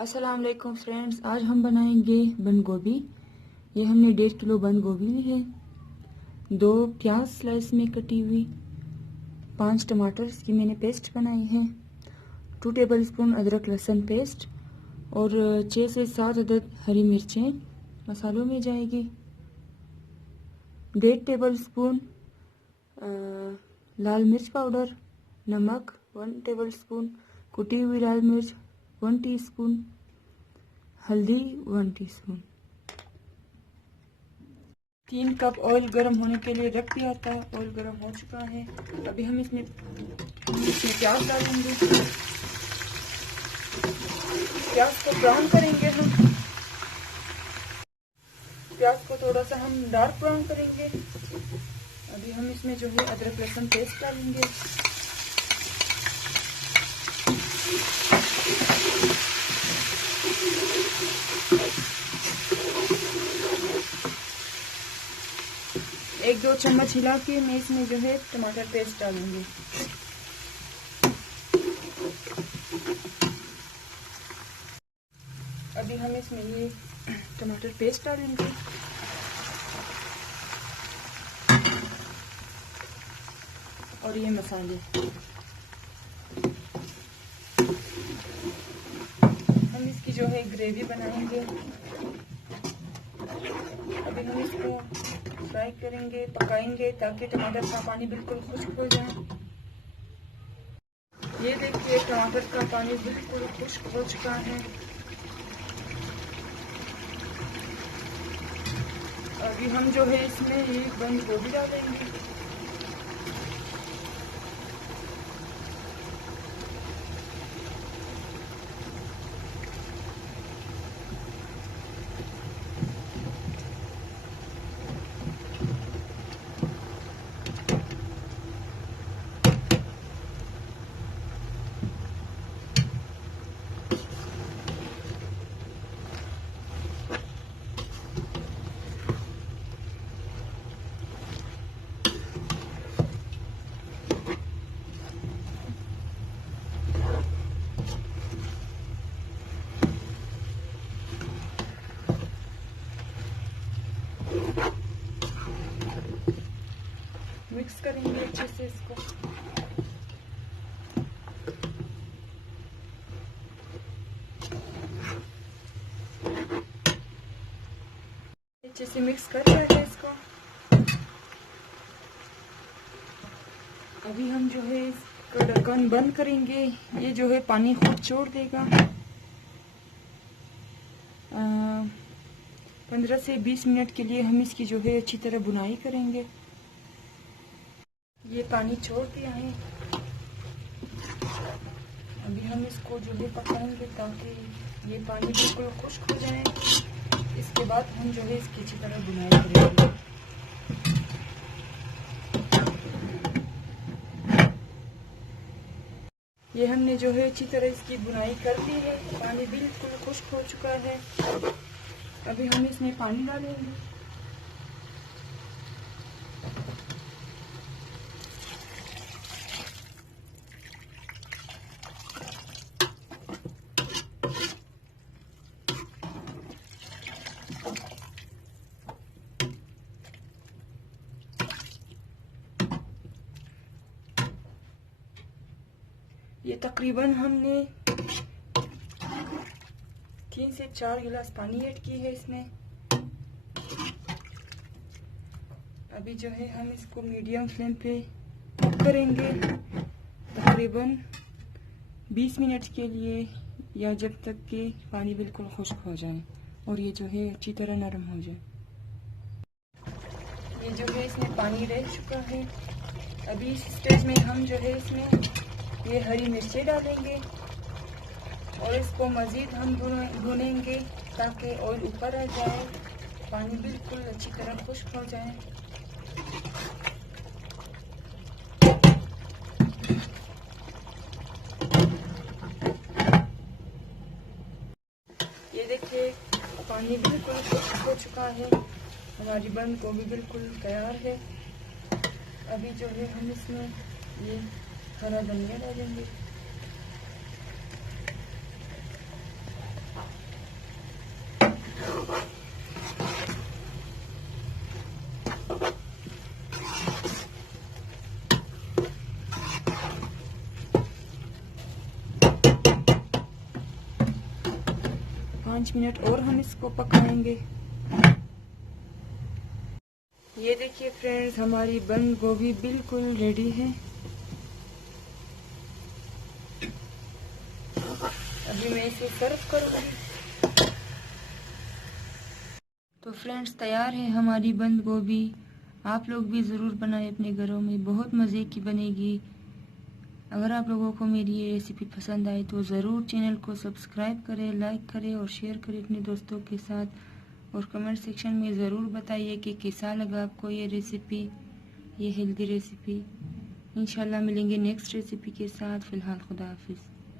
अस्सलाम वालेकुम फ्रेंड्स, आज हम बनाएंगे बंद गोभी। ये हमने 1.5 किलो बंद गोभी ली है, 2 प्याज स्लाइस में कटी हुई, 5 टमाटर इसकी मैंने पेस्ट बनाई है, 2 टेबलस्पून अदरक लहसुन पेस्ट और 6 से 7 अदद हरी मिर्चें मसालों में जाएगी। 1.5 टेबलस्पून लाल मिर्च पाउडर, नमक 1 टेबलस्पून, कुटी हुई लाल मिर्च 1 टीस्पून, हल्दी 1 टीस्पून। 3 कप ऑयल गर्म होने के लिए रख दिया था। ऑयल गर्म हो चुका है। अभी हम इसमें प्याज डालेंगे। प्याज को ब्राउन करेंगे हम। प्याज को थोड़ा सा हम डार्क ब्राउन करेंगे। अभी हम इसमें जो है अदरक लहसुन पेस्ट डालेंगे। एक 2 चम्मच हिला के मैं इसमें जो है टमाटर पेस्ट डालूंगी। अभी हम इसमें ये टमाटर पेस्ट डालेंगे। और ये मसाले हम इसकी जो है ग्रेवी बनाएंगे। अभी हम इसको फ्राई करेंगे, पकाएंगे ताकि टमाटर का पानी बिल्कुल खुश्क हो जाए। ये देखिए टमाटर का पानी बिल्कुल खुश्क हो चुका है। अभी हम जो है इसमें ये बंद गोभी डालेंगे। मिक्स करेंगे अच्छे से इसको। अच्छे से मिक्स कर रहे हैं इसको। अभी हम जो है इसका ढक्कन बंद करेंगे। ये जो है पानी खुद छोड़ देगा। 15 से 20 मिनट के लिए हम इसकी जो है अच्छी तरह बुनाई करेंगे। ये पानी छोड़ दिया है। अभी हम इसको जो है पकाएंगे ताकि ये पानी बिल्कुल खुश्क हो जाए। इसके बाद हम जो है इसकी अच्छी तरह बुनाई करेंगे। ये हमने जो है अच्छी तरह इसकी बुनाई कर दी है। पानी बिल्कुल खुश्क हो चुका है। अभी हम इसमें पानी डालेंगे। ये तकरीबन हमने 3 से 4 गिलास पानी ऐड की है इसमें। अभी जो है हम इसको मीडियम फ्लेम पे कुक करेंगे तकरीबन 20 मिनट के लिए, या जब तक कि पानी बिल्कुल खुश्क हो जाए और ये जो है अच्छी तरह नरम हो जाए। ये जो है इसमें पानी रह चुका है। अभी इस स्टेज में हम जो है इसमें ये हरी मिर्चें डालेंगे और इसको मज़ीद हम भूनेंगे ताकि ऑयल ऊपर आ जाए, पानी बिल्कुल अच्छी तरह खुश्क हो जाए। ये देखिए पानी बिल्कुल खुश्क हो चुका है। हमारी बंद गोभी बिल्कुल तैयार है। अभी जो है हम इसमें ये हरा धनिया डालेंगे। 5 मिनट और हम इसको पकाएंगे। ये देखिए फ्रेंड्स, हमारी बंद गोभी बिल्कुल रेडी है। अभी मैं इसे सर्व करूंगी। तो फ्रेंड्स, तैयार है हमारी बंद गोभी। आप लोग भी ज़रूर बनाएं अपने घरों में, बहुत मज़े की बनेगी। अगर आप लोगों को मेरी ये रेसिपी पसंद आए तो ज़रूर चैनल को सब्सक्राइब करें, लाइक करें और शेयर करें अपने दोस्तों के साथ। और कमेंट सेक्शन में ज़रूर बताइए कि कैसा लगा आपको ये रेसिपी, ये हेल्दी रेसिपी। इंशाल्लाह मिलेंगे नेक्स्ट रेसिपी के साथ। फ़िलहाल खुदा हाफिज़।